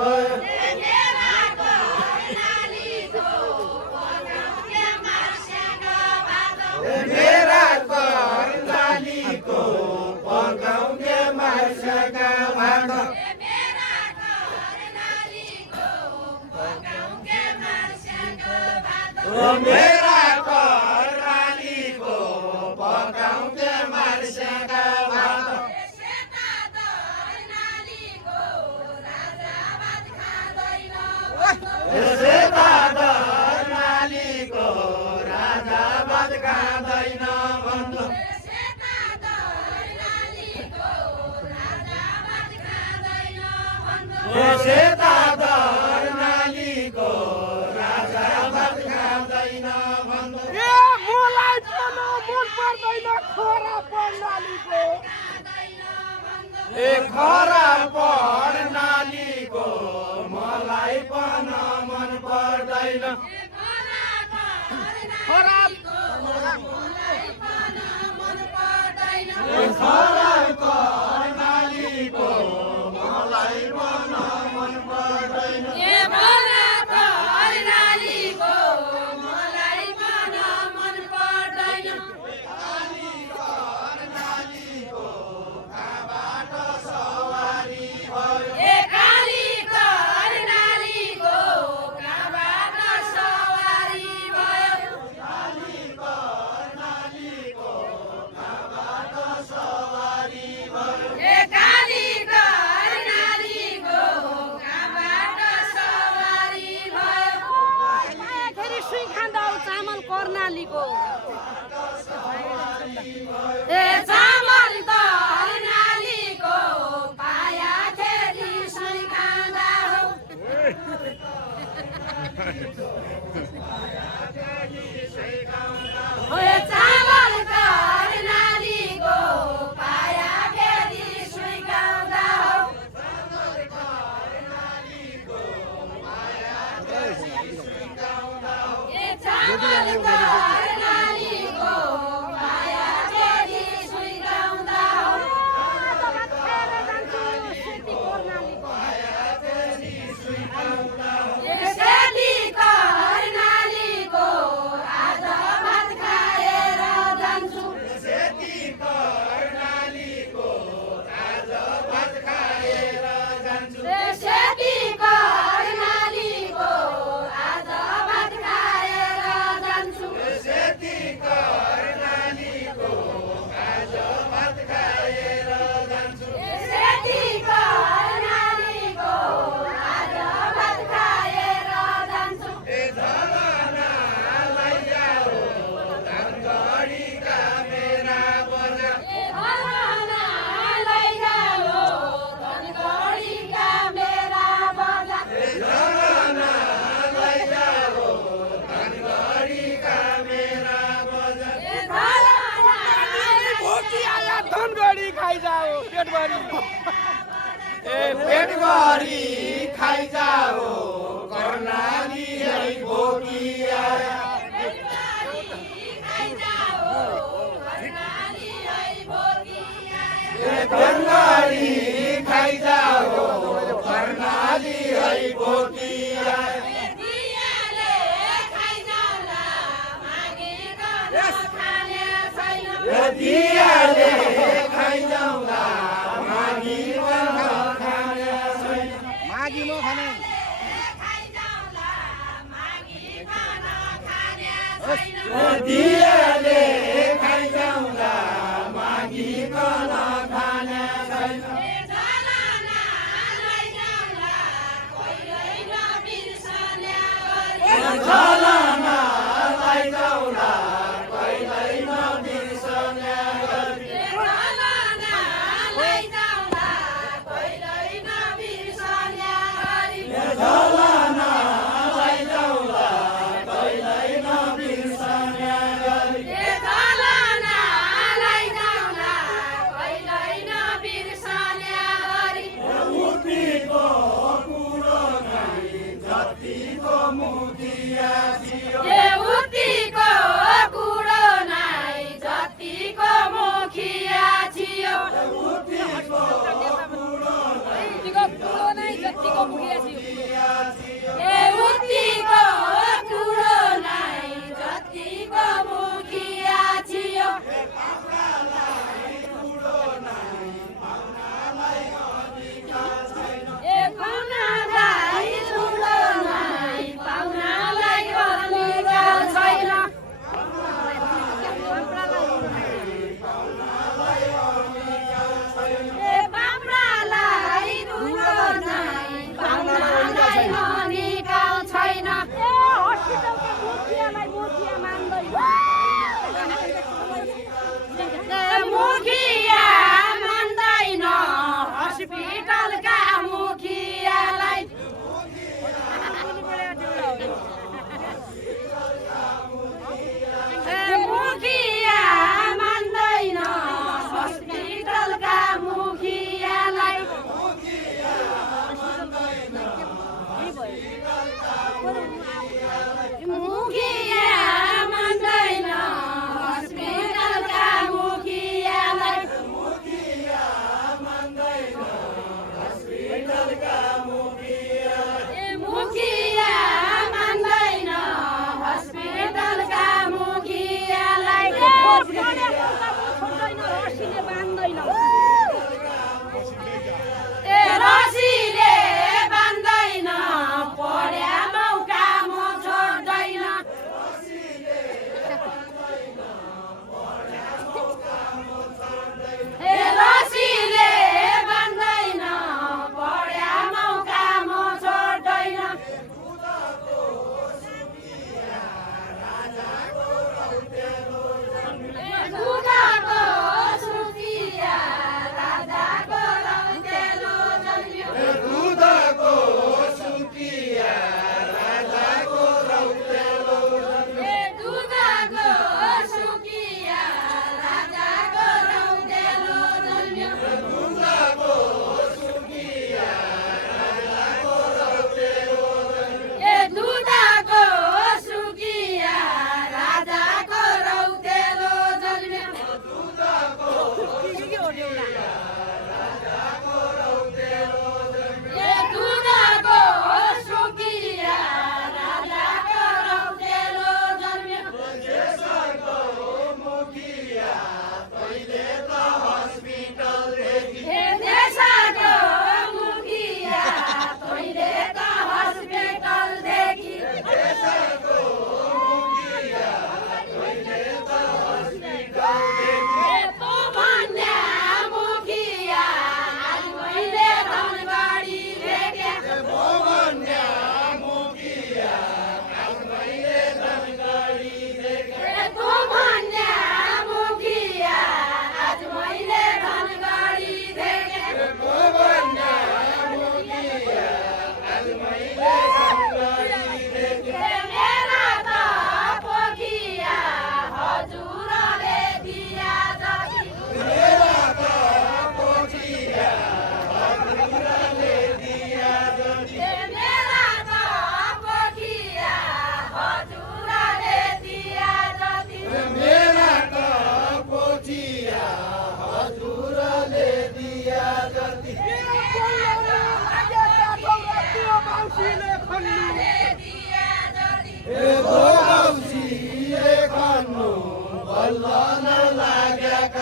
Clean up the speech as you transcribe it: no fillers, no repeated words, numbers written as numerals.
भयो मेरा कर्णालीको पकाउने मार्सका भात मेरा कर्णालीको पकाउने मार्सका भात सेता कर्णालीको राजा भात खाँदैन भन्नु सेता कर्णालीको राजा भात खाँदैन भन्नु मलाई मन पर्दैन खरा कर्णालीको खरा कर्णालीको मलाई पनि मन पर्दैन खरा कर्णालीको मलाई पनि मन पर्दैन कर्णालीको ए चामल कर्णालीको पाया फेरि सुई खाँदा हो ए चामल कर्णालीको पाया फेरि सुई खाँदा हो ए चामल कर्णालीको पाया फेरि सुई खाँदा हो सेती कर्णालीको आज भात खाएर जान्छु सेती कर्णालीको आज भात खाएर जान्छु सेती कर्णालीको आज भात खाएर जान्छु सेती कर्णालीको आज भात खाएर जान्छु सेती कर्णालीको आज भात खाएर जान्छु झलनालाई जाऊ धनगढीका मेरा बजार झलनालाई जाऊ धनगढीका मेरा बजार झलनालाई जाऊ धनगढीका मेरा बजार भोकी आया धनगढी खाइ जाऊ पेटभरि पेटभरि खाइ जाऊ कर्णाली है भोगी आया धनगढी खाइ जाऊ कर्णाली है भोगी आया दियाले खाइ जाउँला मागी खाने छैन मागी नखाने दियाले खाइ जाउँला मागी खाने छैन झलनालाई जाउँला कहिल्यै नबिर्सने गरी झलनालाई जाउँला कहिल्यै नबिर्सने गरी उठीको कुरो नै जतिको मुखिया थियो जतिको मुखिया थियो उठीको कुरो नै जतिको मुखिया थियो मुखिया मान्दैन हस्पिटलका मुखियालाई मुखिया मान्दैन हस्पिटलका मुखियालाई मुखिया मान्दैन हस्पिटलका मुखियालाई रसीले बान्दैन पढ्या मौका म छोड्दैन रसीले बान्दैन पढ्या मौका म छोड्दैन दुधको सुकिया राजाको रौतेलो जन्म्यो दुधको सुकिया राजाको रौतेलो दुधको सुकिया राजाको रौतेलो जन्म्यो दुधको सुकिया राजाको रौतेलो दुधको सुकिया राजाको रौतेलो जन्म्यो दुधको दुधको सुकिया राजाको रौतेलो जन्म्यो देशको मुखिया पहिले त हस्पिटलदेखि देशको मुखिया तैँले त हस्पिटलदेखि देशको मुखिया पहिले त हस्पिटलदेखि तँ भन्या मुखिया आज मैले धनगढी देखेँ भवन्या मुखिया आज मैले धनगढी देखेँ तँ भन्या मुखिया आज मैले धनगढी देखेँ भवन्या मुखिया आज मैले धनगढी देखेँ मेरा त पोखिया हजुरले दिया जति मेरा त पोखिया हजुरले दिया जति मेरा त पोखिया हजुरले दिया जति मेरा त पोखिया हजुरले दिया जति ए भो औसीले खन्नु बल्ल नलागेका